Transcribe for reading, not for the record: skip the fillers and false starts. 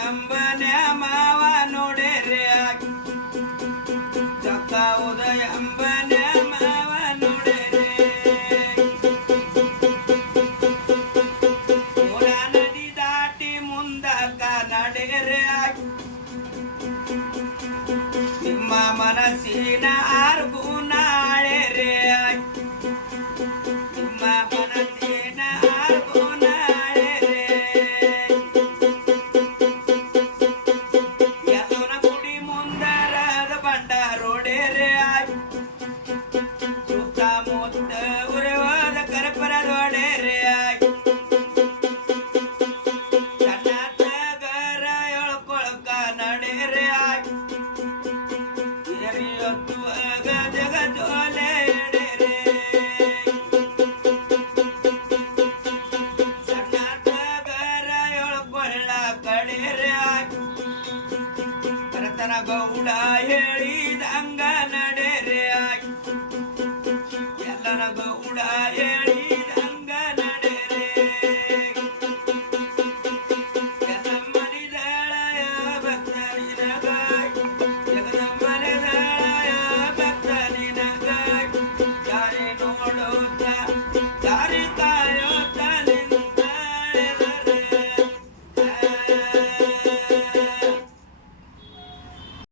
ಎಂಬನ್ಯ ಮಾವ ನೋಡೇರೆ ಚಕ್ಕ ಉದಯ ಎಂಬನ್ಯ ಮಾವ ನೋಡೇರೆ ಪುರ ನದಿ ದಾಟಿ ಮುಂದಕ್ಕ ನಡೆರೆ ನಿಮ್ಮ ಮನಸ್ಸಿನ ಆರ್ಗುನಾಳೆರೆ ನಿಮ್ಮ ಮನಸ್ಸಿನ ಆರ್ಗುನಾಳೆರೆ ಯದುನ ಗುಡಿ ಮುಂದರದ ಬಂಡಾರೋಡೆರೆ ಸುತ್ತಮುತ್ತ ಉರವಾದ ಕರಪರ ರೋಡೆರೆ ಕನ್ನಡಗರ ಎಳ್ಕೊಳಕ ನಡೆರೆ ಎರಿಯೊತ್ತುವಾಗ ಜಗಜೋಲೆ ಎಡೆರೆ ಸಣ್ಣಗರ ಎಳ್ಕೊಳ್ಳ ಕಡೆರೆ ಭರತನ ಗೌಡ ಹೇಳಿ